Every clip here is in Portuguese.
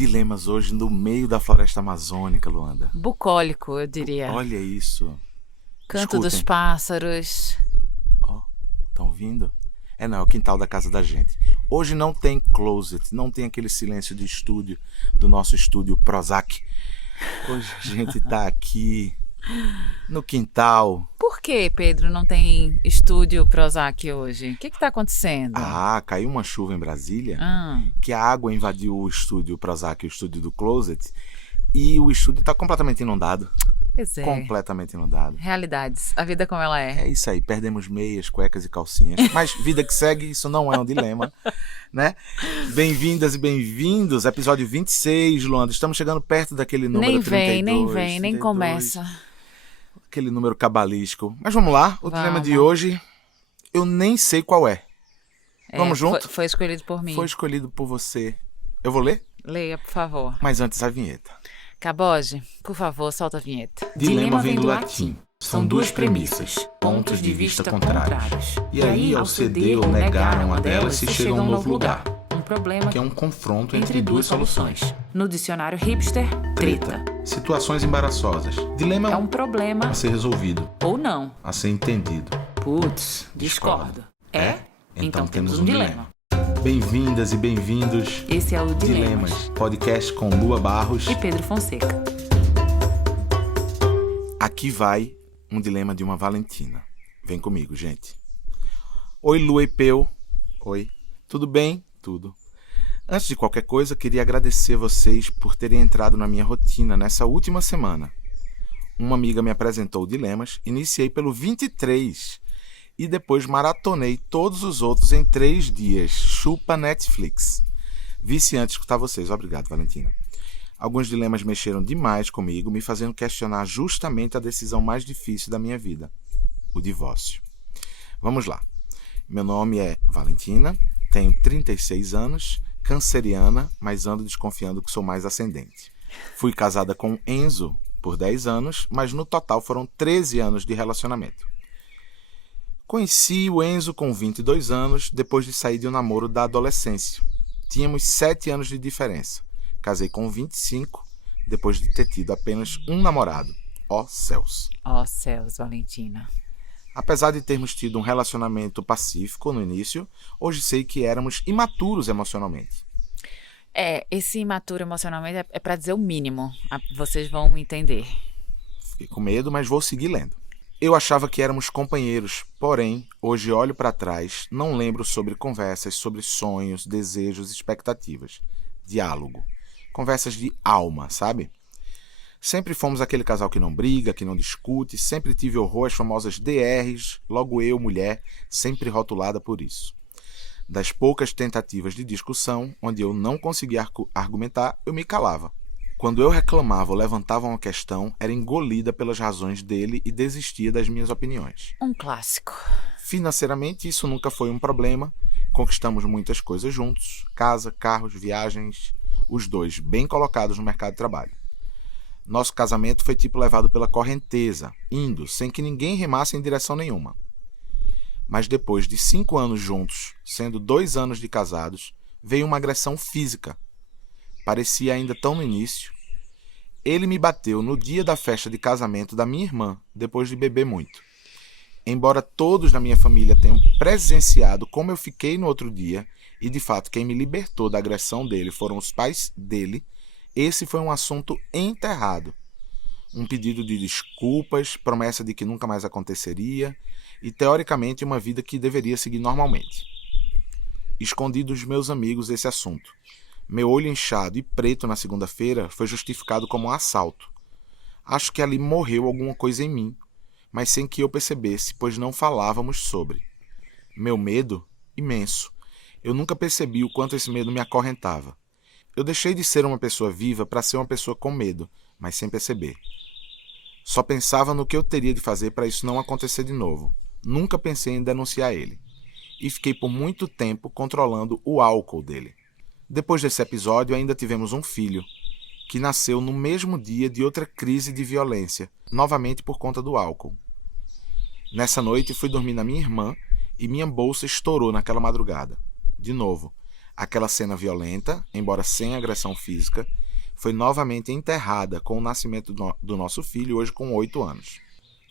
Dilemas hoje no meio da floresta amazônica, Luanda. Bucólico, eu diria. Olha isso. Canto dos Escutem. pássaros. Ó, estão ouvindo? Não, é o quintal da casa da gente. Hoje não tem closet, não tem aquele silêncio de estúdio, do nosso estúdio Prozac. Hoje a gente tá aqui no quintal. Por que, Pedro, não tem estúdio Prozac hoje? O que tá acontecendo? Caiu uma chuva em Brasília, Ah, que a água invadiu o estúdio Prozac, o estúdio do closet, e o estúdio tá completamente inundado. pois é. Completamente inundado. Realidades. A vida como ela é. É isso aí, perdemos meias, cuecas e calcinhas. Mas vida que segue, isso não é um dilema, né? Bem-vindas e bem-vindos, episódio 26, Luanda. Estamos chegando perto daquele número Nem 32. vem, nem 32, começa. aquele número cabalístico. Mas vamos lá, o dilema de hoje, eu nem sei qual é. Vamos junto? Foi escolhido por mim. Foi escolhido por você. Eu vou ler? Leia, por favor. Mas antes a vinheta. Caboge, por favor, solta a vinheta. Dilema vem do latim. São duas premissas, pontos de vista contrários. E aí, ao ceder ou negar uma delas, se chega a um novo lugar, Um problema que é um confronto entre duas soluções. No dicionário hipster, treta. Situações embaraçosas. Dilema É um problema a ser resolvido, ou não. a ser entendido. Putz, discordo. É? Então temos um dilema. Bem-vindas e bem-vindos. Esse é o Dilemas, Dilemas. podcast com Lua Barros. E Pedro Fonseca. Aqui vai um dilema de uma Valentina. Vem comigo, gente. Oi, Lua e Peu. Oi. Tudo bem? Tudo. Antes de qualquer coisa, queria agradecer vocês por terem entrado na minha rotina nessa última semana. Uma amiga me apresentou dilemas, iniciei pelo 23 e depois maratonei todos os outros em 3 dias. Chupa Netflix. Viciante escutar vocês. Obrigado, Valentina. Alguns dilemas mexeram demais comigo, me fazendo questionar justamente a decisão mais difícil da minha vida, o divórcio. Vamos lá. Meu nome é Valentina, tenho 36 anos, canceriana, mas ando desconfiando que sou mais ascendente. Fui casada com Enzo por 10 anos, mas no total foram 13 anos de relacionamento. Conheci o Enzo com 22 anos, depois de sair de um namoro da adolescência. Tínhamos 7 anos de diferença. Casei com 25, depois de ter tido apenas um namorado. Ó céus. Ó céus, Valentina. Apesar de termos tido um relacionamento pacífico no início, hoje sei que éramos imaturos emocionalmente. Esse imaturo emocionalmente é pra dizer o mínimo. Vocês vão entender. Fiquei com medo, mas vou seguir lendo. Eu achava que éramos companheiros, porém, hoje olho para trás, não lembro sobre conversas, sobre sonhos, desejos, expectativas. Diálogo. Conversas de alma, sabe? Sempre fomos aquele casal que não briga, que não discute, sempre tive horror às famosas DRs, logo eu, mulher, sempre rotulada por isso. Das poucas tentativas de discussão, onde eu não conseguia argumentar, eu me calava. Quando eu reclamava ou levantava uma questão, era engolida pelas razões dele e desistia das minhas opiniões. Um clássico. Financeiramente, isso nunca foi um problema. Conquistamos muitas coisas juntos, casa, carros, viagens, os dois bem colocados no mercado de trabalho. Nosso casamento foi tipo levado pela correnteza, indo, sem que ninguém remasse em direção nenhuma. Mas depois de 5 anos juntos, sendo 2 anos de casados, veio uma agressão física. Parecia ainda tão no início. Ele me bateu no dia da festa de casamento da minha irmã, depois de beber muito. Embora todos na minha família tenham presenciado como eu fiquei no outro dia, e de fato quem me libertou da agressão dele foram os pais dele, esse foi um assunto enterrado. Um pedido de desculpas, promessa de que nunca mais aconteceria, e teoricamente uma vida que deveria seguir normalmente. Escondi dos meus amigos esse assunto. Meu olho inchado e preto na segunda-feira foi justificado como um assalto. Acho que ali morreu alguma coisa em mim, mas sem que eu percebesse, pois não falávamos sobre. Meu medo? Imenso. Eu nunca percebi o quanto esse medo me acorrentava. Eu deixei de ser uma pessoa viva para ser uma pessoa com medo, mas sem perceber. Só pensava no que eu teria de fazer para isso não acontecer de novo. Nunca pensei em denunciar ele. E fiquei por muito tempo controlando o álcool dele. Depois desse episódio, ainda tivemos um filho, que nasceu no mesmo dia de outra crise de violência, novamente por conta do álcool. Nessa noite, fui dormir na minha irmã e minha bolsa estourou naquela madrugada. De novo, Aquela cena violenta, embora sem agressão física, foi novamente enterrada com o nascimento do nosso filho, hoje com 8 anos.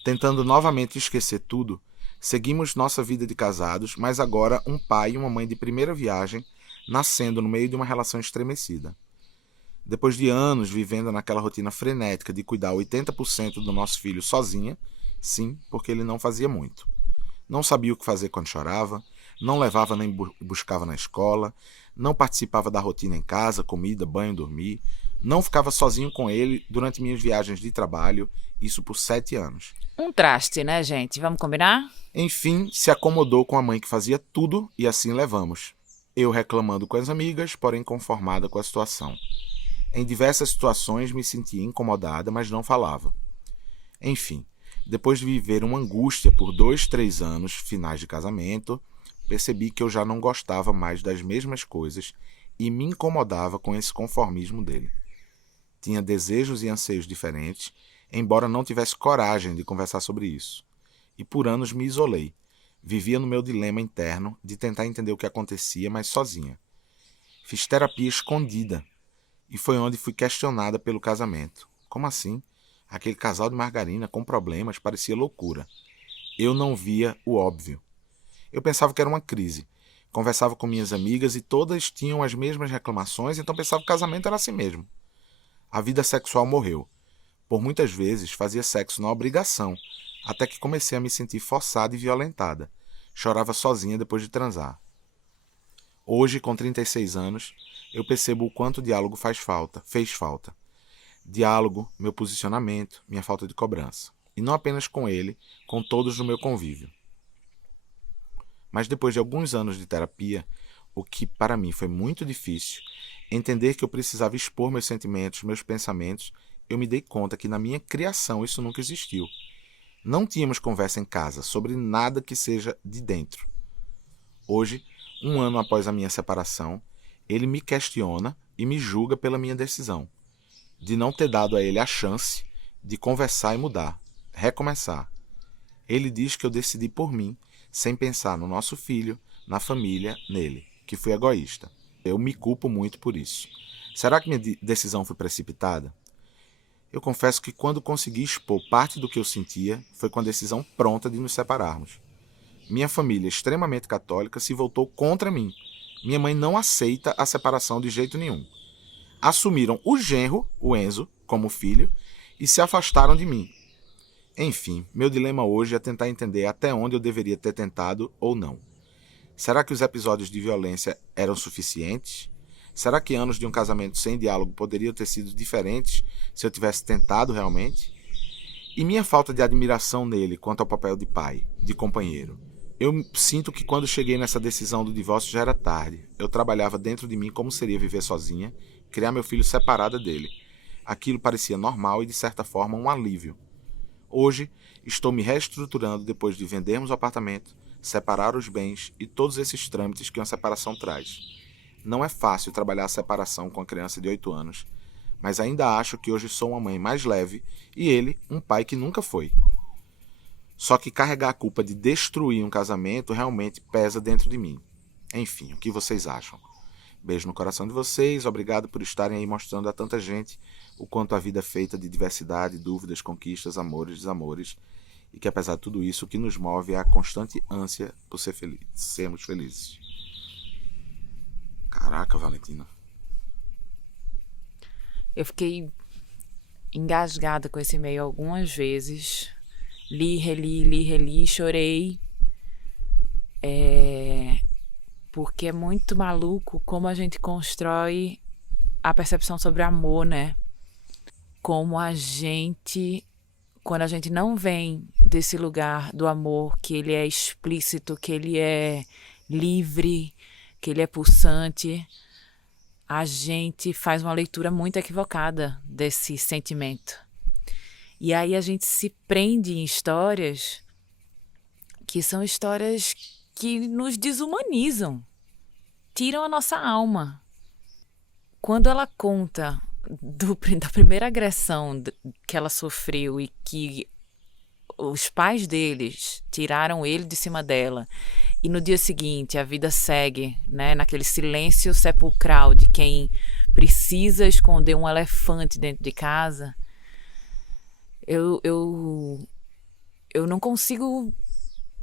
Tentando novamente esquecer tudo, seguimos nossa vida de casados, mas agora um pai e uma mãe de primeira viagem, nascendo no meio de uma relação estremecida. Depois de anos vivendo naquela rotina frenética de cuidar 80% do nosso filho sozinha, sim, porque ele não fazia muito. Não sabia o que fazer quando chorava, não levava nem buscava na escola, não participava da rotina em casa, comida, banho, dormir, não ficava sozinho com ele durante minhas viagens de trabalho, isso por 7 anos. Um traste, né, gente? Vamos combinar? Enfim, se acomodou com a mãe que fazia tudo e assim levamos. Eu reclamando com as amigas, porém conformada com a situação. Em diversas situações me sentia incomodada, mas não falava. Enfim, depois de viver uma angústia por 2, 3 anos, finais de casamento, percebi que eu já não gostava mais das mesmas coisas e me incomodava com esse conformismo dele. Tinha desejos e anseios diferentes, embora não tivesse coragem de conversar sobre isso. E por anos me isolei. Vivia no meu dilema interno de tentar entender o que acontecia, mas sozinha. Fiz terapia escondida. E foi onde fui questionada pelo casamento. Como assim? Aquele casal de margarina com problemas parecia loucura. Eu não via o óbvio. Eu pensava que era uma crise. Conversava com minhas amigas e todas tinham as mesmas reclamações, então pensava que o casamento era assim mesmo. A vida sexual morreu. Por muitas vezes fazia sexo na obrigação, até que comecei a me sentir forçada e violentada. Chorava sozinha depois de transar. Hoje, com 36 anos, eu percebo o quanto o diálogo fez falta. Diálogo, meu posicionamento, minha falta de cobrança. E não apenas com ele, com todos no meu convívio. Mas depois de alguns anos de terapia, o que para mim foi muito difícil, entender que eu precisava expor meus sentimentos, meus pensamentos, eu me dei conta que na minha criação isso nunca existiu. Não tínhamos conversa em casa sobre nada que seja de dentro. Hoje, 1 ano após a minha separação, ele me questiona e me julga pela minha decisão, de não ter dado a ele a chance de conversar e mudar, recomeçar. Ele diz que eu decidi por mim, sem pensar no nosso filho, na família, nele, que fui egoísta. Eu me culpo muito por isso. Será que minha decisão foi precipitada? Eu confesso que quando consegui expor parte do que eu sentia, foi com a decisão pronta de nos separarmos. Minha família, extremamente católica, se voltou contra mim. Minha mãe não aceita a separação de jeito nenhum. Assumiram o genro, o Enzo, como filho, e se afastaram de mim. Enfim, meu dilema hoje é tentar entender até onde eu deveria ter tentado ou não. Será que os episódios de violência eram suficientes? Será que anos de um casamento sem diálogo poderiam ter sido diferentes se eu tivesse tentado realmente? E minha falta de admiração nele quanto ao papel de pai, de companheiro? Eu sinto que quando cheguei nessa decisão do divórcio já era tarde. Eu trabalhava dentro de mim como seria viver sozinha, criar meu filho separada dele. Aquilo parecia normal e, de certa forma, um alívio. Hoje, estou me reestruturando depois de vendermos o apartamento, separar os bens e todos esses trâmites que uma separação traz. Não é fácil trabalhar a separação com a criança de 8 anos, mas ainda acho que hoje sou uma mãe mais leve e ele, um pai que nunca foi. Só que carregar a culpa de destruir um casamento realmente pesa dentro de mim. Enfim, o que vocês acham? Beijo no coração de vocês, obrigado por estarem aí mostrando a tanta gente o quanto a vida é feita de diversidade, dúvidas, conquistas, amores, desamores, e que apesar de tudo isso, o que nos move é a constante ânsia por sermos felizes. Caraca, Valentina. Eu fiquei engasgada com esse e-mail algumas vezes. Li, reli, chorei. Porque é muito maluco como a gente constrói a percepção sobre amor, né? Como a gente, quando a gente não vem desse lugar do amor, que ele é explícito, que ele é livre, que ele é pulsante, a gente faz uma leitura muito equivocada desse sentimento. E aí a gente se prende em histórias que são histórias que nos desumanizam, tiram a nossa alma. Quando ela conta da primeira agressão que ela sofreu e que os pais deles tiraram ele de cima dela e no dia seguinte a vida segue, né, naquele silêncio sepulcral de quem precisa esconder um elefante dentro de casa, eu não consigo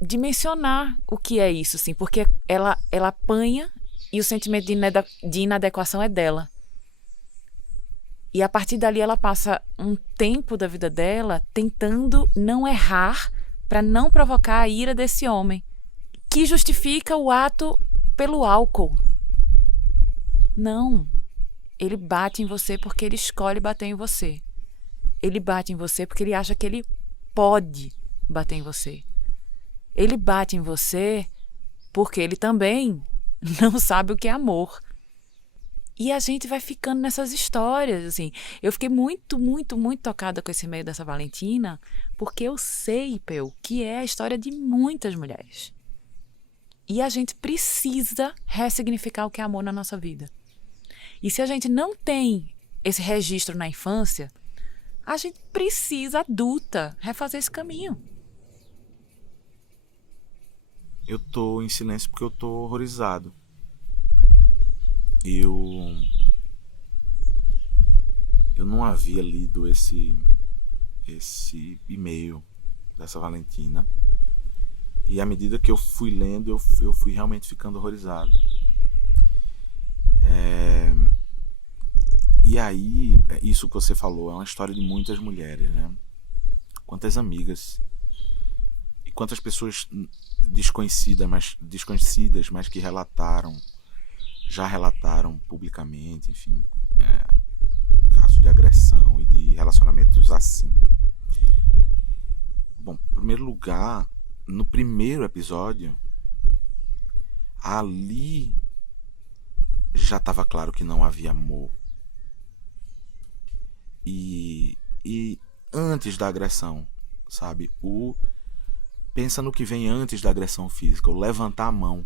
dimensionar o que é isso, assim, porque ela apanha e o sentimento de inadequação é dela. E a partir dali ela passa um tempo da vida dela tentando não errar para não provocar a ira desse homem, que justifica o ato pelo álcool. Não. Ele bate em você porque ele escolhe bater em você. Ele bate em você porque ele acha que ele pode bater em você. Ele bate em você porque ele também não sabe o que é amor. E a gente vai ficando nessas histórias, assim. Eu fiquei muito, muito, muito tocada com esse meio dessa Valentina, porque eu sei, Peu, que é a história de muitas mulheres. E a gente precisa ressignificar o que é amor na nossa vida. E se a gente não tem esse registro na infância, a gente precisa, adulta, refazer esse caminho. Eu tô em silêncio porque eu tô horrorizado. Eu não havia lido esse e-mail dessa Valentina. E à medida que eu fui lendo, eu fui realmente ficando horrorizado. E aí, isso que você falou é uma história de muitas mulheres, né? Quantas amigas e quantas pessoas desconhecidas, mas que já relataram publicamente, enfim, casos de agressão e de relacionamentos assim. Bom, em primeiro lugar, no primeiro episódio, ali já estava claro que não havia amor. E antes da agressão, sabe? Pensa no que vem antes da agressão física, o levantar a mão.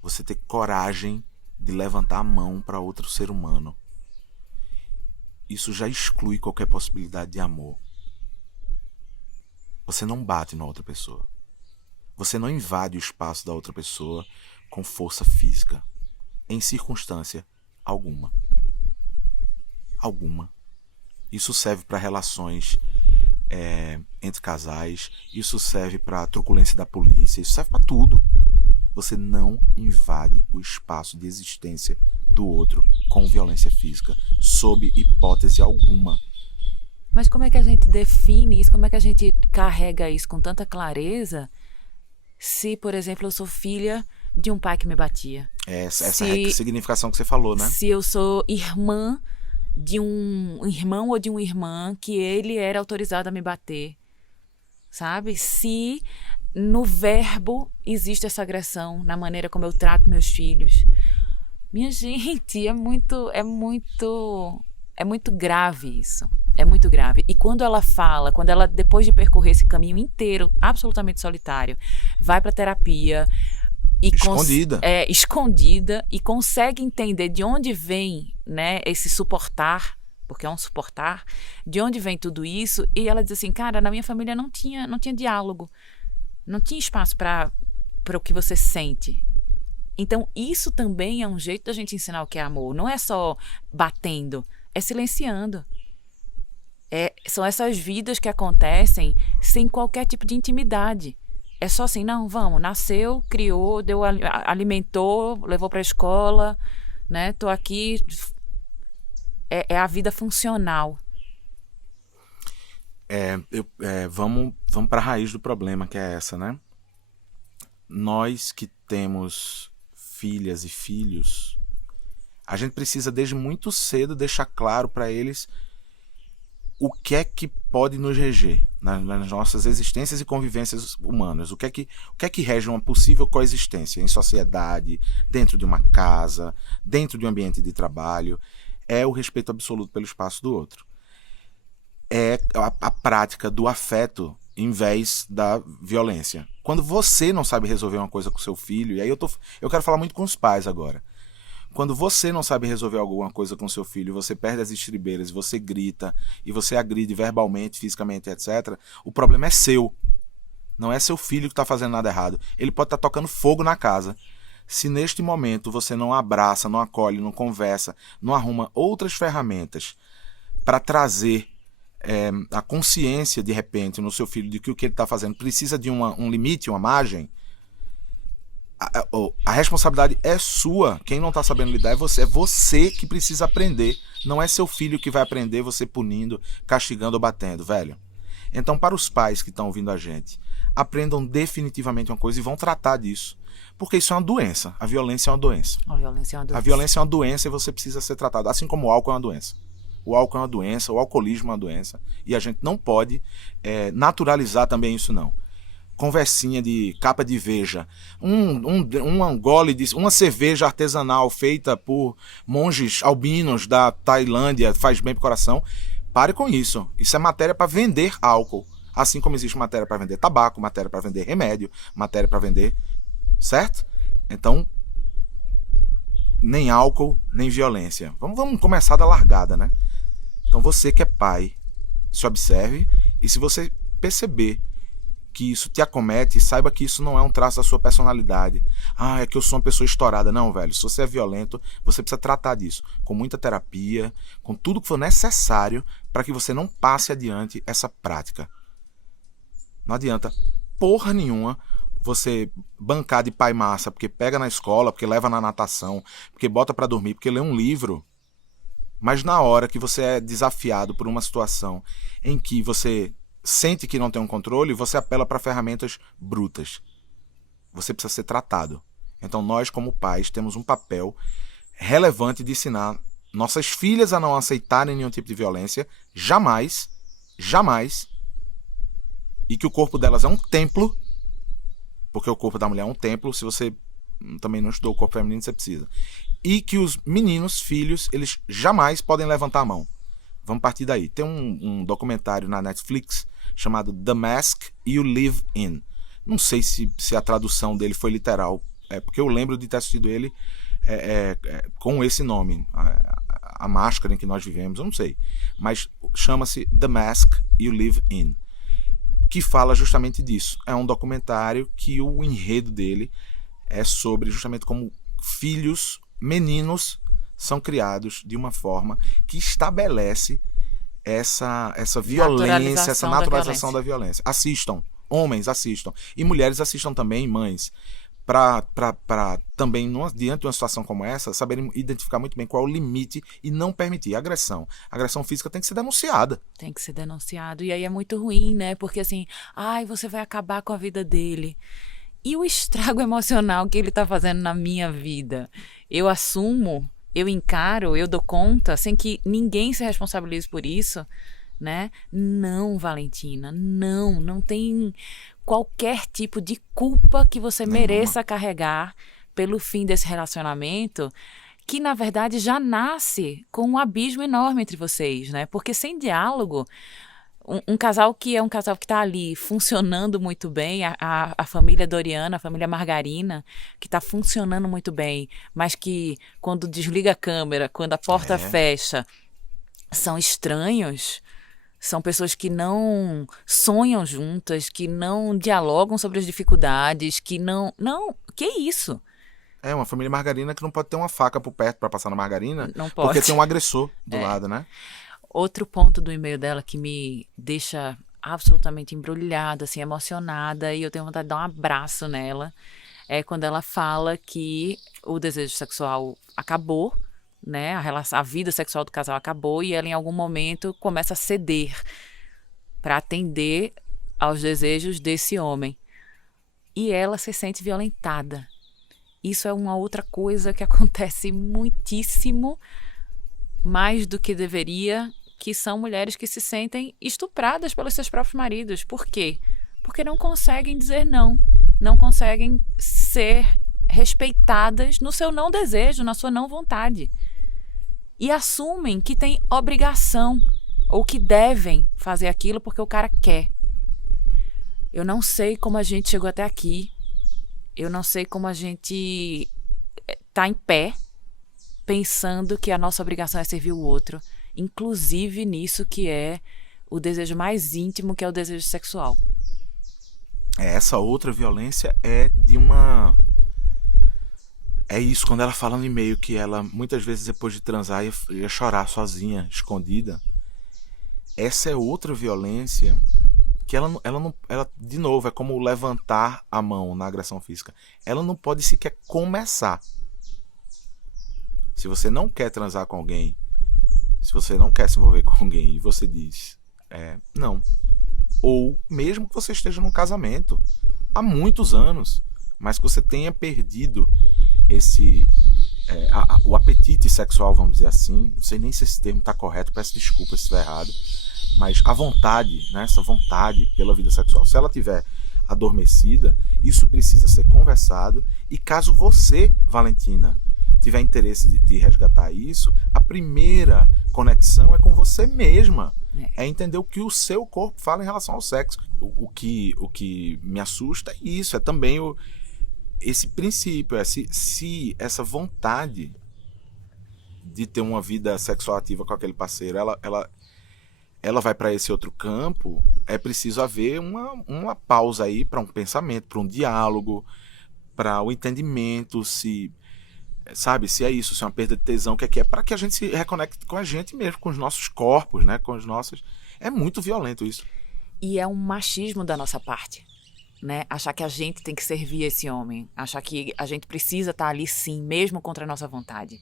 Você ter coragem de levantar a mão para outro ser humano. Isso já exclui qualquer possibilidade de amor. Você não bate na outra pessoa. Você não invade o espaço da outra pessoa com força física. Em circunstância alguma. Alguma. Isso serve para relações entre casais. Isso serve para truculência da polícia. Isso serve para tudo. Você não invade o espaço de existência do outro com violência física, sob hipótese alguma. Mas como é que a gente define isso? Como é que a gente carrega isso com tanta clareza se, por exemplo, eu sou filha de um pai que me batia? Essa significação que você falou, né? Se eu sou irmã de um irmão ou de uma irmã que ele era autorizado a me bater, sabe? Se no verbo existe essa agressão, na maneira como eu trato meus filhos. Minha gente, é muito grave isso. É muito grave. E quando ela depois de percorrer esse caminho inteiro, absolutamente solitário, vai pra terapia e escondida e consegue entender de onde vem, né, esse suportar, porque é um suportar, de onde vem tudo isso, e ela diz assim, cara, na minha família não tinha diálogo, não tinha espaço para o que você sente. Então isso também é um jeito da gente ensinar o que é amor. Não é só batendo, é silenciando. São essas vidas que acontecem sem qualquer tipo de intimidade. É só assim, não, vamos, nasceu, criou, alimentou, levou para a escola, né? Tô aqui. É a vida funcional. Vamos para a raiz do problema, que é essa, né? Nós que temos filhas e filhos, a gente precisa desde muito cedo deixar claro para eles o que é que pode nos reger nas nossas existências e convivências humanas. O que é que rege uma possível coexistência em sociedade, dentro de uma casa, dentro de um ambiente de trabalho. É o respeito absoluto pelo espaço do outro. É a prática do afeto em vez da violência. Quando você não sabe resolver uma coisa com seu filho, e aí eu quero falar muito com os pais agora. Quando você não sabe resolver alguma coisa com seu filho, você perde as estribeiras, você grita, e você agride verbalmente, fisicamente, etc., o problema é seu. Não é seu filho que está fazendo nada errado. Ele pode estar tocando fogo na casa. Se neste momento você não abraça, não acolhe, não conversa, não arruma outras ferramentas para trazer a consciência, de repente, no seu filho de que o que ele está fazendo precisa de um limite, uma margem, a responsabilidade é sua. Quem não está sabendo lidar é você. É você que precisa aprender. Não é seu filho que vai aprender você punindo, castigando ou batendo, velho. Então, para os pais que estão ouvindo a gente, aprendam definitivamente uma coisa e vão tratar disso. Porque isso é uma doença. A violência é uma doença. A violência é uma doença. A violência é uma doença e você precisa ser tratado. Assim como o álcool é uma doença. O álcool é uma doença, o alcoolismo é uma doença. E a gente não pode naturalizar também isso, não. Conversinha de capa de Veja. Um gole de uma cerveja artesanal feita por monges albinos da Tailândia faz bem pro coração. Pare com isso. Isso é matéria para vender álcool. Assim como existe matéria para vender tabaco, matéria para vender remédio, matéria para vender... Certo? Então, nem álcool, nem violência. Vamos começar da largada, né? Então você que é pai, se observe, e se você perceber que isso te acomete, saiba que isso não é um traço da sua personalidade. Ah, é que eu sou uma pessoa estourada. Não, velho. Se você é violento, você precisa tratar disso com muita terapia, com tudo que for necessário para que você não passe adiante essa prática. Não adianta porra nenhuma você bancar de pai massa, porque pega na escola, porque leva na natação, porque bota pra dormir, porque lê um livro. Mas na hora que você é desafiado por uma situação em que você sente que não tem um controle, você apela para ferramentas brutas. Você precisa ser tratado. Então nós, como pais, temos um papel relevante de ensinar nossas filhas a não aceitarem nenhum tipo de violência, jamais, jamais, e que o corpo delas é um templo, porque o corpo da mulher é um templo. Se você também não estudou o corpo feminino, você precisa. E que os meninos, filhos, eles jamais podem levantar a mão. Vamos partir daí. Tem um documentário na Netflix chamado The Mask You Live In. Não sei se a tradução dele foi literal, porque eu lembro de ter assistido ele com esse nome, a máscara em que nós vivemos, eu não sei. Mas chama-se The Mask You Live In, que fala justamente disso. É um documentário que o enredo dele é sobre justamente como filhos, meninos, são criados de uma forma que estabelece essa violência, essa naturalização da violência. Assistam, homens assistam, e mulheres assistam também, mães, para também, diante de uma situação como essa, saberem identificar muito bem qual é o limite e não permitir agressão. A agressão física tem que ser denunciada. Tem que ser denunciado. E aí é muito ruim, né? Porque assim, você vai acabar com a vida dele. E o estrago emocional que ele tá fazendo na minha vida? Eu assumo, eu encaro, eu dou conta, sem que ninguém se responsabilize por isso, né? Não, Valentina, não tem qualquer tipo de culpa que você mereça carregar pelo fim desse relacionamento, que na verdade já nasce com um abismo enorme entre vocês, né? Porque sem diálogo, um casal que é um casal que está ali funcionando muito bem, a família Doriana, a família Margarina, que está funcionando muito bem, mas que quando desliga a câmera, quando a porta fecha, são estranhos, são pessoas que não sonham juntas, que não dialogam sobre as dificuldades, que não... Que isso? É uma família Margarina que não pode ter uma faca por perto para passar na margarina, não pode. Porque tem um agressor do lado, né? Outro ponto do e-mail dela que me deixa absolutamente embrulhada, assim, emocionada, e eu tenho vontade de dar um abraço nela, é quando ela fala que o desejo sexual acabou, né? A vida sexual do casal acabou, e ela em algum momento começa a ceder para atender aos desejos desse homem. E ela se sente violentada. Isso é uma outra coisa que acontece muitíssimo, mais do que deveria, que são mulheres que se sentem estupradas pelos seus próprios maridos. Por quê? Porque não conseguem dizer não. Não conseguem ser respeitadas no seu não desejo, na sua não vontade. E assumem que tem obrigação ou que devem fazer aquilo porque o cara quer. Eu não sei como a gente chegou até aqui. Eu não sei como a gente tá em pé pensando que a nossa obrigação é servir o outro, inclusive nisso que é o desejo mais íntimo, que é o desejo sexual. Essa outra violência é de uma... É isso, quando ela fala no e-mail que ela, muitas vezes depois de transar, ia chorar sozinha, escondida. Essa é outra violência que ela não... Ela, de novo, é como levantar a mão na agressão física. Ela não pode sequer começar. Se você não quer transar com alguém, se você não quer se envolver com alguém e você diz não. Ou mesmo que você esteja num casamento há muitos anos, mas que você tenha perdido esse o apetite sexual, vamos dizer assim, não sei nem se esse termo está correto, peço desculpa se estiver errado, mas a vontade, né, essa vontade pela vida sexual, se ela tiver adormecida, isso precisa ser conversado. E caso você, Valentina, tiver interesse de resgatar isso, a primeira conexão é com você mesma. É entender o que o seu corpo fala em relação ao sexo. O que me assusta é isso, é também esse princípio, se essa vontade de ter uma vida sexual ativa com aquele parceiro, ela vai para esse outro campo, é preciso haver uma pausa aí para um pensamento, para um diálogo, para o entendimento, se é isso, se é uma perda de tesão, o que é para que a gente se reconecte com a gente mesmo, com os nossos corpos, né, com os nossos... É muito violento isso. E é um machismo da nossa parte, né? Achar que a gente tem que servir esse homem, achar que a gente precisa estar ali sim, mesmo contra a nossa vontade.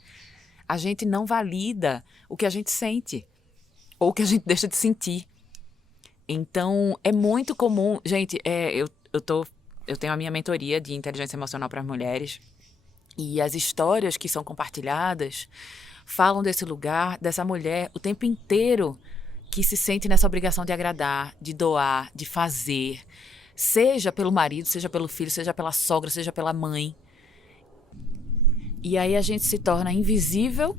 A gente não valida o que a gente sente, ou o que a gente deixa de sentir. Então, é muito comum... Gente, eu tenho a minha mentoria de inteligência emocional para as mulheres, e as histórias que são compartilhadas falam desse lugar, dessa mulher, o tempo inteiro que se sente nessa obrigação de agradar, de doar, de fazer, seja pelo marido, seja pelo filho, seja pela sogra, seja pela mãe. E aí a gente se torna invisível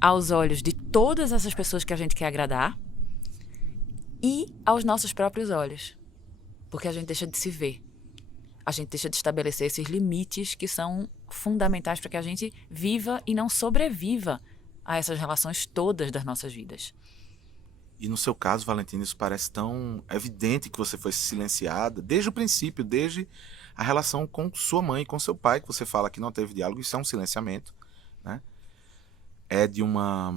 aos olhos de todas essas pessoas que a gente quer agradar e aos nossos próprios olhos, porque a gente deixa de se ver. A gente deixa de estabelecer esses limites que são fundamentais para que a gente viva e não sobreviva a essas relações todas das nossas vidas. E no seu caso, Valentina, isso parece tão evidente que você foi silenciada desde o princípio, desde a relação com sua mãe e com seu pai, que você fala que não teve diálogo, isso é um silenciamento, né? É de uma...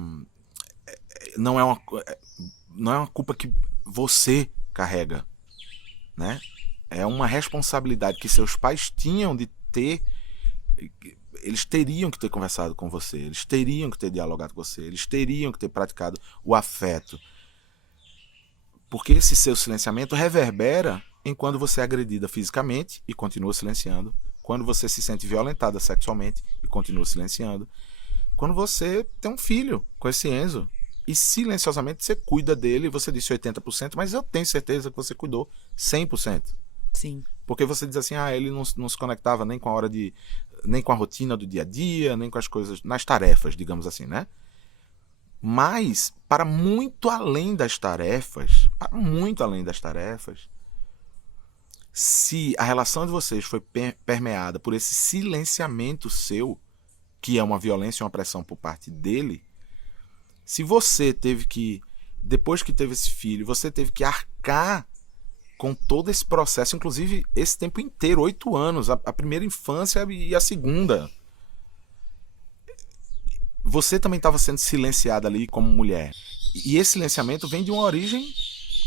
Não é uma culpa que você carrega, né? É uma responsabilidade que seus pais tinham de ter. Eles teriam que ter conversado com você, eles teriam que ter dialogado com você, eles teriam que ter praticado o afeto. Porque esse seu silenciamento reverbera em quando você é agredida fisicamente e continua silenciando, quando você se sente violentada sexualmente e continua silenciando, quando você tem um filho com esse Enzo e silenciosamente você cuida dele, você disse 80%, mas eu tenho certeza que você cuidou 100%. Sim. Porque você diz assim, ele não se conectava nem com a hora nem com a rotina do dia a dia, nem com as coisas, nas tarefas, digamos assim, né? Mas, para muito além das tarefas, se a relação de vocês foi permeada por esse silenciamento seu, que é uma violência e uma pressão por parte dele, se você teve que, depois que teve esse filho, você teve que arcar com todo esse processo, inclusive esse tempo inteiro, 8 anos, a primeira infância e a segunda. Você também estava sendo silenciada ali como mulher. E esse silenciamento vem de uma origem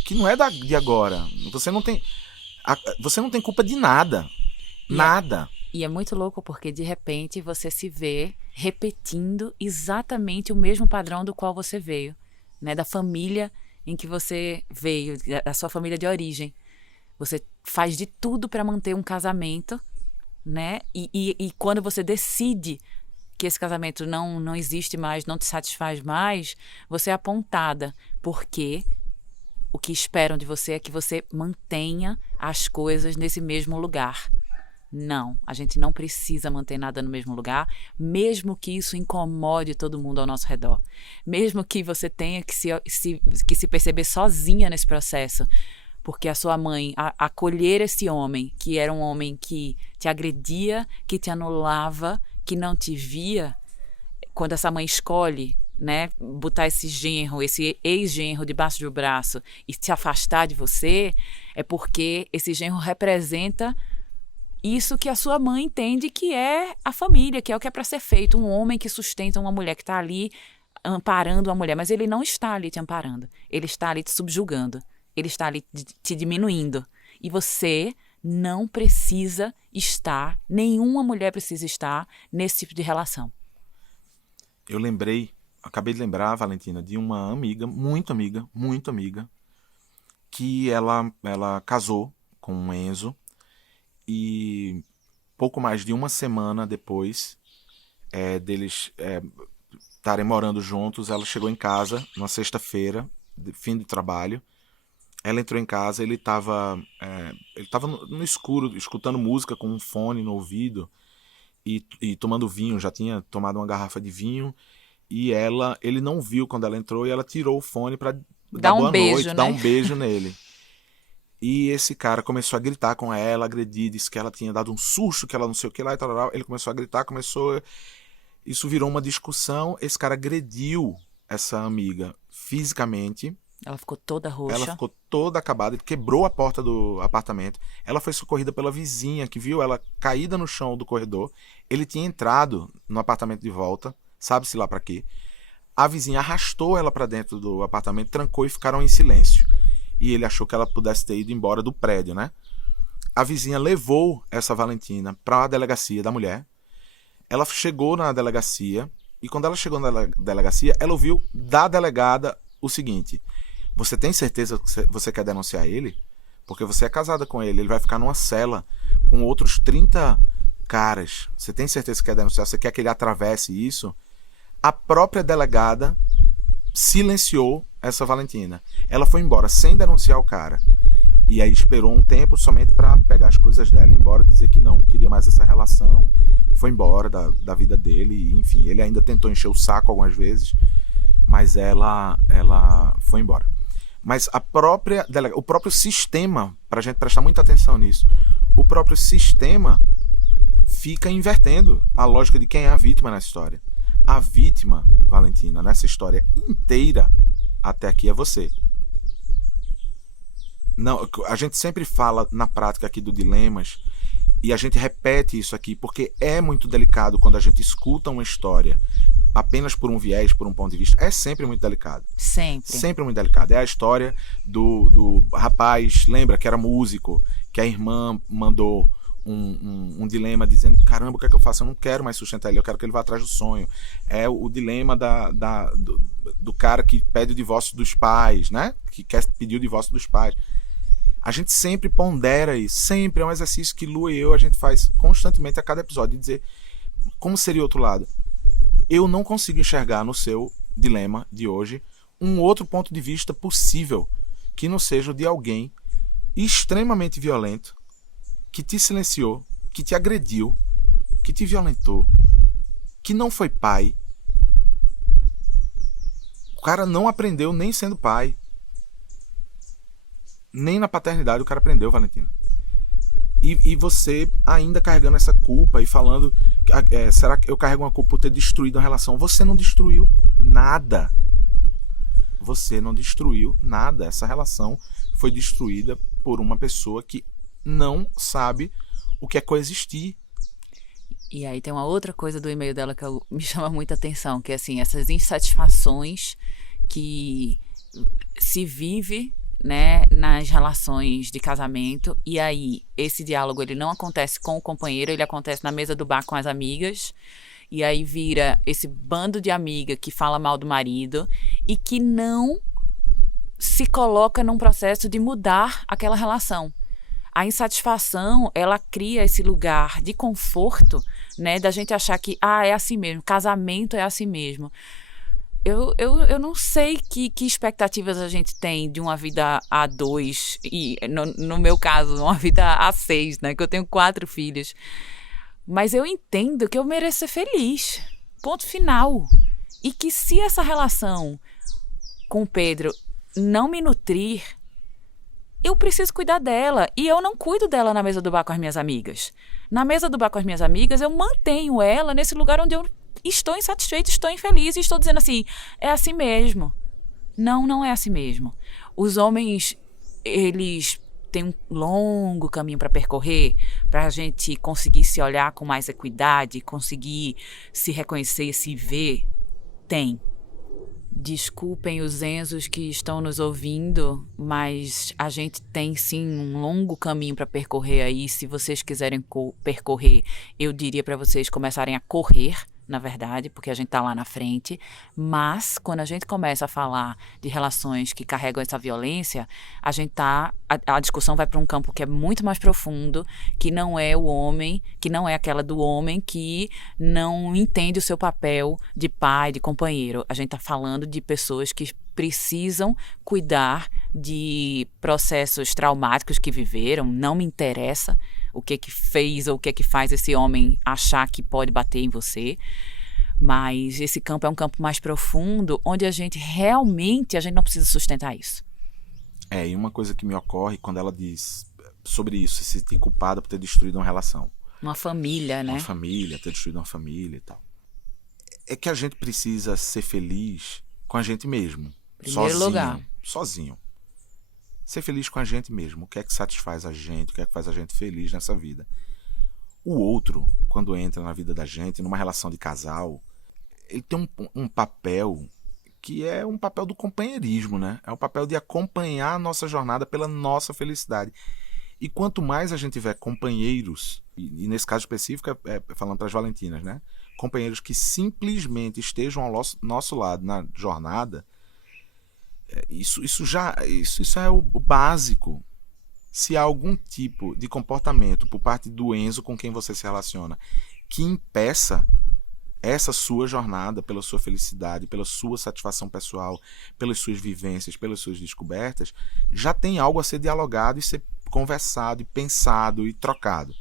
que não é de agora. Você não tem culpa de nada. Nada. E é muito louco porque, de repente, você se vê repetindo exatamente o mesmo padrão do qual você veio, né? Da família em que você veio, da sua família de origem. Você faz de tudo para manter um casamento, né? E quando você decide que esse casamento não existe mais, não te satisfaz mais, você é apontada, porque o que esperam de você é que você mantenha as coisas nesse mesmo lugar. Não, a gente não precisa manter nada no mesmo lugar, mesmo que isso incomode todo mundo ao nosso redor. Mesmo que você tenha que se perceber sozinha nesse processo, porque a sua mãe acolher esse homem, que era um homem que te agredia, que te anulava, que não te via, quando essa mãe escolhe, né, botar esse genro, esse ex-genro debaixo do braço e se afastar de você, É porque esse genro representa isso que a sua mãe entende que é a família, que é o que é para ser feito. Um homem que sustenta uma mulher, que está ali amparando a mulher. Mas ele não está ali te amparando. Ele está ali te subjugando. Ele está ali te diminuindo. E você não precisa estar, nenhuma mulher precisa estar nesse tipo de relação. Eu acabei de lembrar, Valentina, de uma amiga, que ela casou com o Enzo e pouco mais de uma semana depois deles estarem morando juntos, ela chegou em casa na sexta-feira, fim de trabalho. Ela entrou em casa, ele estava no escuro, escutando música com um fone no ouvido e tomando vinho, já tinha tomado uma garrafa de vinho, e ele não viu quando ela entrou e ela tirou o fone para dar boa noite, dar um beijo nele. E esse cara começou a gritar com ela, agredir, disse que ela tinha dado um susto, que ela não sei o que lá e tal. Ele começou a gritar, isso virou uma discussão, esse cara agrediu essa amiga fisicamente. Ela ficou toda roxa. Ela ficou toda acabada, ele quebrou a porta do apartamento. Ela foi socorrida pela vizinha, que viu ela caída no chão do corredor. Ele tinha entrado no apartamento de volta, sabe-se lá pra quê. A vizinha arrastou ela pra dentro do apartamento, trancou e ficaram em silêncio. E ele achou que ela pudesse ter ido embora do prédio, né? A vizinha levou essa Valentina pra a delegacia da mulher. Ela chegou na delegacia, e quando ela chegou na delegacia, ela ouviu da delegada o seguinte: você tem certeza que você quer denunciar ele? Porque você é casada com ele, ele vai ficar numa cela com outros 30 caras. Você tem certeza que quer denunciar? Você quer que ele atravesse isso? A própria delegada silenciou essa Valentina. Ela foi embora sem denunciar o cara. E aí esperou um tempo somente para pegar as coisas dela e ir embora, dizer que não queria mais essa relação. Foi embora da vida dele. E, enfim, ele ainda tentou encher o saco algumas vezes, mas ela foi embora. Mas o próprio sistema, para a gente prestar muita atenção nisso, o próprio sistema fica invertendo a lógica de quem é a vítima nessa história. A vítima, Valentina, nessa história inteira, até aqui é você. Não, a gente sempre fala na prática aqui do Dilemas, e a gente repete isso aqui, porque é muito delicado quando a gente escuta uma história apenas por um viés, por um ponto de vista. É sempre muito delicado. Sempre muito delicado. É a história do rapaz, lembra, que era músico, que a irmã mandou um dilema dizendo: caramba, o que é que eu faço? Eu não quero mais sustentar ele, eu quero que ele vá atrás do sonho. É o dilema do cara que pede o divórcio dos pais, né? Que quer pedir o divórcio dos pais. A gente sempre pondera isso, sempre é um exercício que Lu e eu a gente faz constantemente a cada episódio, de dizer como seria o outro lado. Eu não consigo enxergar no seu dilema de hoje um outro ponto de vista possível que não seja o de alguém extremamente violento, que te silenciou, que te agrediu, que te violentou, que não foi pai. O cara não aprendeu nem sendo pai. Nem na paternidade o cara aprendeu, Valentina. E você ainda carregando essa culpa e falando: será que eu carrego uma culpa por ter destruído a relação? Você não destruiu nada. Você não destruiu nada. Essa relação foi destruída por uma pessoa que não sabe o que é coexistir. E aí tem uma outra coisa do e-mail dela que me chama muita atenção, que é assim, essas insatisfações que se vive, né, nas relações de casamento, e aí esse diálogo ele não acontece com o companheiro, ele acontece na mesa do bar com as amigas, e aí vira esse bando de amiga que fala mal do marido e que não se coloca num processo de mudar aquela relação. A insatisfação, ela cria esse lugar de conforto, né, da gente achar que é assim mesmo, casamento é assim mesmo. Eu não sei que expectativas a gente tem de uma vida a dois, e no meu caso, uma vida a 6, né? Que eu tenho 4 filhos. Mas eu entendo que eu mereço ser feliz. Ponto final. E que se essa relação com o Pedro não me nutrir, eu preciso cuidar dela. E eu não cuido dela na mesa do bar com as minhas amigas. Na mesa do bar com as minhas amigas, eu mantenho ela nesse lugar onde eu estou insatisfeita, estou infeliz e estou dizendo assim: é assim mesmo. Não é assim mesmo. Os homens, eles tem um longo caminho para percorrer, para a gente conseguir se olhar com mais equidade, conseguir se reconhecer, se ver? Tem. Desculpem os Enzos que estão nos ouvindo, mas a gente tem sim um longo caminho para percorrer aí. Se vocês quiserem percorrer, eu diria para vocês começarem a correr, na verdade, porque a gente tá lá na frente. Mas quando a gente começa a falar de relações que carregam essa violência, a discussão vai para um campo que é muito mais profundo, que não é o homem, que não é aquela do homem que não entende o seu papel de pai, de companheiro. A gente tá falando de pessoas que precisam cuidar de processos traumáticos que viveram. Não me interessa o que fez ou o que faz esse homem achar que pode bater em você. Mas esse campo é um campo mais profundo, onde a gente não precisa sustentar isso. E uma coisa que me ocorre quando ela diz sobre isso, se sentir culpada por ter destruído uma relação. Uma família, né? Uma família, ter destruído uma família e tal. É que a gente precisa ser feliz com a gente mesmo. Primeiro lugar. Sozinho. Ser feliz com a gente mesmo. O que é que satisfaz a gente? O que é que faz a gente feliz nessa vida? O outro, quando entra na vida da gente, numa relação de casal, ele tem um papel que é um papel do companheirismo, né? É o papel de acompanhar a nossa jornada pela nossa felicidade. E quanto mais a gente tiver companheiros, e nesse caso específico, falando para as Valentinas, né? Companheiros que simplesmente estejam ao nosso lado na jornada, isso é o básico. Se há algum tipo de comportamento por parte do Enzo com quem você se relaciona que impeça essa sua jornada pela sua felicidade, pela sua satisfação pessoal, pelas suas vivências, pelas suas descobertas, já tem algo a ser dialogado e ser conversado e pensado e trocado.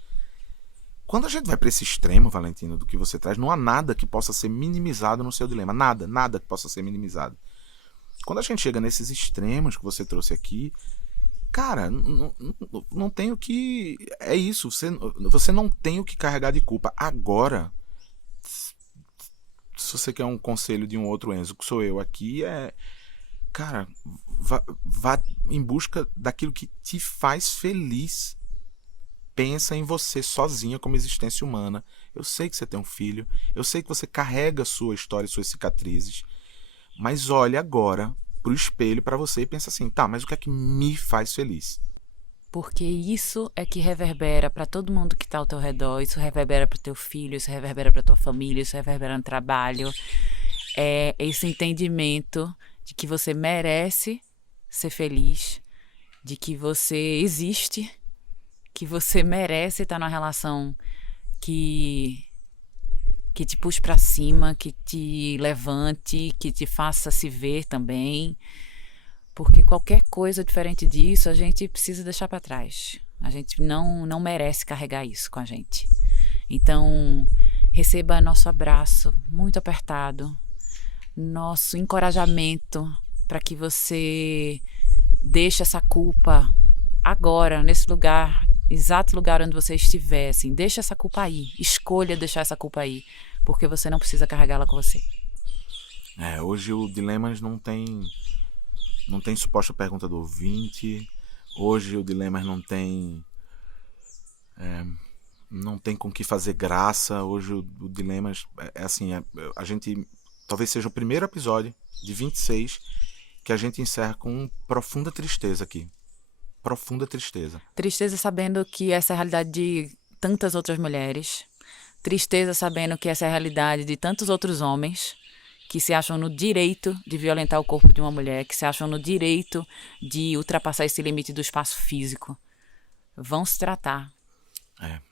Quando a gente vai para esse extremo, Valentina, do que você traz, não há nada que possa ser minimizado no seu dilema. Nada que possa ser minimizado. Quando a gente chega nesses extremos que você trouxe aqui, cara, não tem o que... É isso, você não tem o que carregar de culpa. Agora, se você quer um conselho de um outro Enzo, que sou eu aqui, cara, vá em busca daquilo que te faz feliz. Pensa em você sozinha como existência humana. Eu sei que você tem um filho, eu sei que você carrega a sua história e suas cicatrizes, mas olha agora pro espelho para você e pensa assim, tá, mas o que é que me faz feliz? Porque isso é que reverbera para todo mundo que tá ao teu redor, isso reverbera para teu filho, isso reverbera para tua família, isso reverbera no trabalho. É esse entendimento de que você merece ser feliz, de que você existe, que você merece estar numa relação que te puxe para cima, que te levante, que te faça se ver também. Porque qualquer coisa diferente disso, a gente precisa deixar para trás. A gente não merece carregar isso com a gente. Então, receba nosso abraço muito apertado, nosso encorajamento para que você deixe essa culpa agora, nesse lugar, exato lugar onde você estiver, assim, deixa essa culpa aí, escolha deixar essa culpa aí, porque você não precisa carregá-la com você. Hoje o Dilemas não tem suposta pergunta do ouvinte, hoje o Dilemas não tem com que fazer graça, hoje o Dilemas assim, a gente, talvez seja o primeiro episódio de 26 que a gente encerra com profunda tristeza aqui. Profunda tristeza. Tristeza sabendo que essa é a realidade de tantas outras mulheres. Tristeza sabendo que essa é a realidade de tantos outros homens que se acham no direito de violentar o corpo de uma mulher, que se acham no direito de ultrapassar esse limite do espaço físico. Vão se tratar.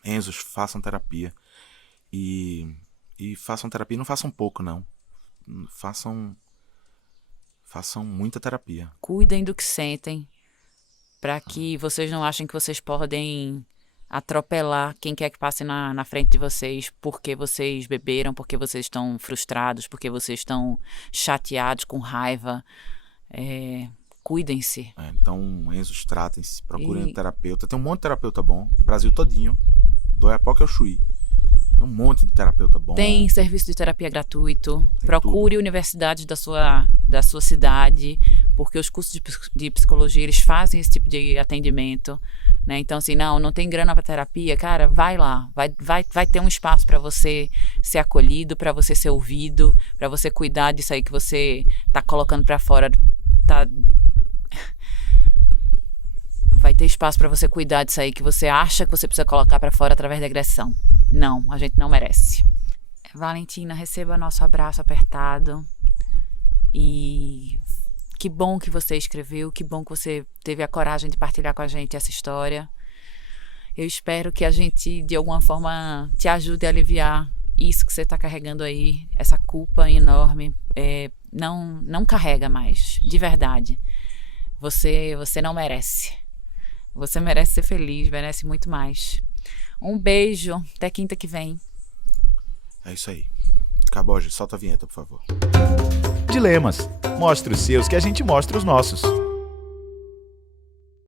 Enzos, façam terapia. E façam terapia, não façam pouco, não. Façam muita terapia. Cuidem do que sentem, para que vocês não achem que vocês podem atropelar quem quer que passe na frente de vocês porque vocês beberam, porque vocês estão frustrados, porque vocês estão chateados, com raiva. Cuidem-se. Então, Enzos, tratem-se, procurem um terapeuta. Tem um monte de terapeuta bom, Brasil todinho. Dói a pau que é o Chuí. Tem um monte de terapeuta bom. Tem serviço de terapia gratuito. Tem Procure tudo. Universidades da sua cidade. porque os cursos de psicologia, eles fazem esse tipo de atendimento, né? Então, assim, não tem grana para terapia, cara, vai lá, vai ter um espaço para você ser acolhido, para você ser ouvido, para você cuidar disso aí que você tá colocando para fora, vai ter espaço para você cuidar disso aí que você acha que você precisa colocar para fora através da agressão. Não, a gente não merece. Valentina, receba nosso abraço apertado. E que bom que você escreveu, que bom que você teve a coragem de partilhar com a gente essa história. Eu espero que a gente, de alguma forma, te ajude a aliviar isso que você está carregando aí, essa culpa enorme. Não carrega mais, de verdade. Você não merece. Você merece ser feliz, merece muito mais. Um beijo, até quinta que vem. É isso aí. Caboge, solta a vinheta, por favor. Dilemas. Mostre os seus que a gente mostra os nossos.